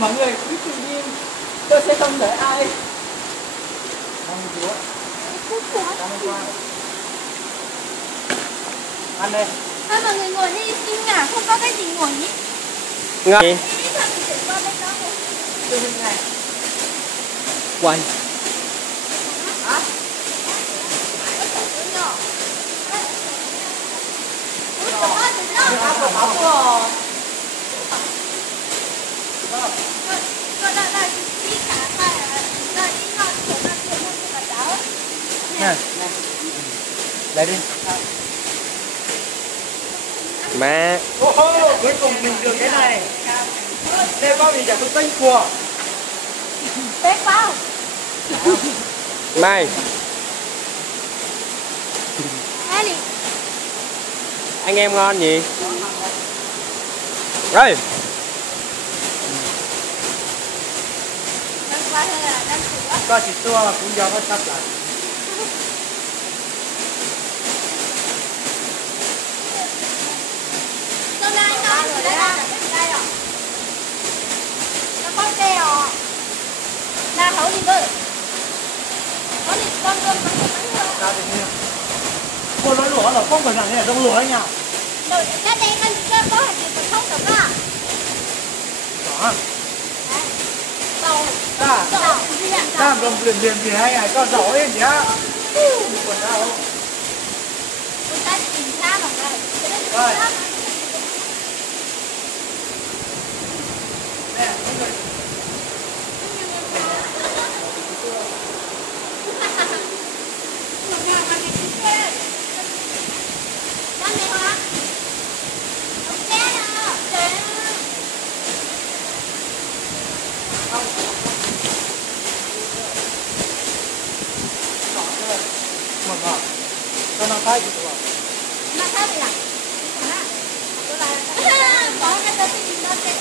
Mọi người cứ tự nhiên, tôi sẽ không đợi ai. Cảm ơn Chúa. Cảm ơn Chúa. Ăn đây. Thôi mọi người ngồi đi im à, không có cái gì ngồi nhỉ? Ngon. Đi thôi mình chuyển qua bên đó đi. Từ bên này. Quay. Hả? Nè. Lấy đi. Má. Cuối cùng mình được cái này. Đây bao mình trả thức tinh của. Tết bao. Mai. Ali. Anh em ngon gì? Rồi. Cho chị tua cũng do nó sắp lại. Hôm nay nó ở đây à? Đây à? Nó có xe à? Là khẩu gì cơ? Có gì con bánh luôn. Ra được nha. Cô nói lúa là không phải là này đông lúa anh nào. Rồi cái đen anh có hạt gì còn không được à? Đó. Đầu. Ta. Đầu. Ta đồng liền thì hay ai có giỏi ấy nhá. Quần áo. Người ta tìm ra mà rồi. Rồi. Nè, mọi người. Cho nó thay cái gì Nó sao vậy? Hả? Bỏ cái tên gì đó kìa.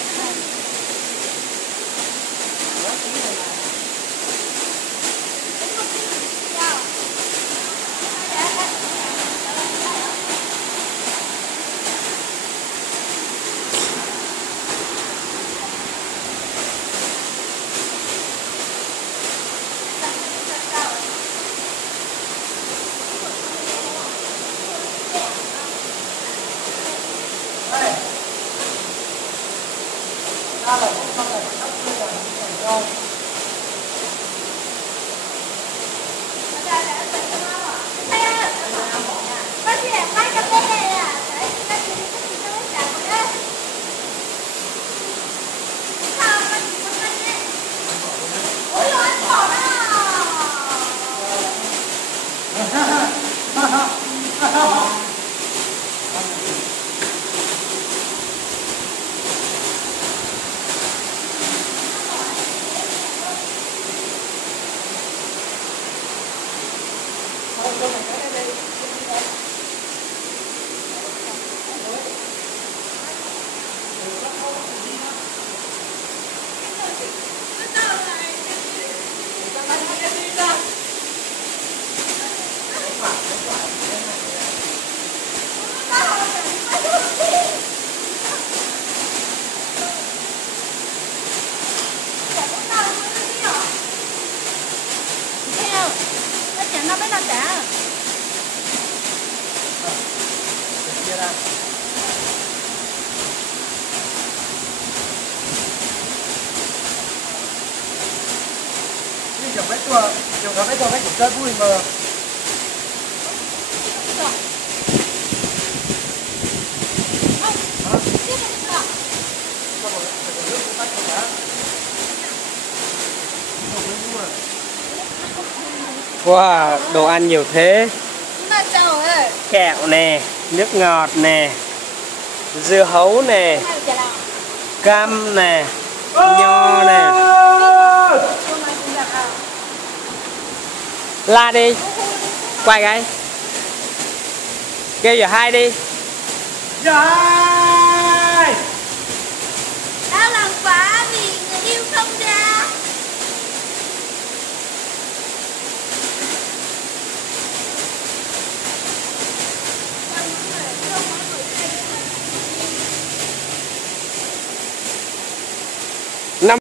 Ta là một trong là các quy là thành nhau. Nó mới nó trả. Nhưng chẳng phải tua, chẳng phải tua cái chơi vui mà. Wow, đồ ăn nhiều thế. Trời ơi. Kẹo nè, nước ngọt nè, dưa hấu nè, cam nè, nho nè. La đi. Quay cái. Kêu giờ hai đi. Dài. Tao làm quả vì người yêu không ra.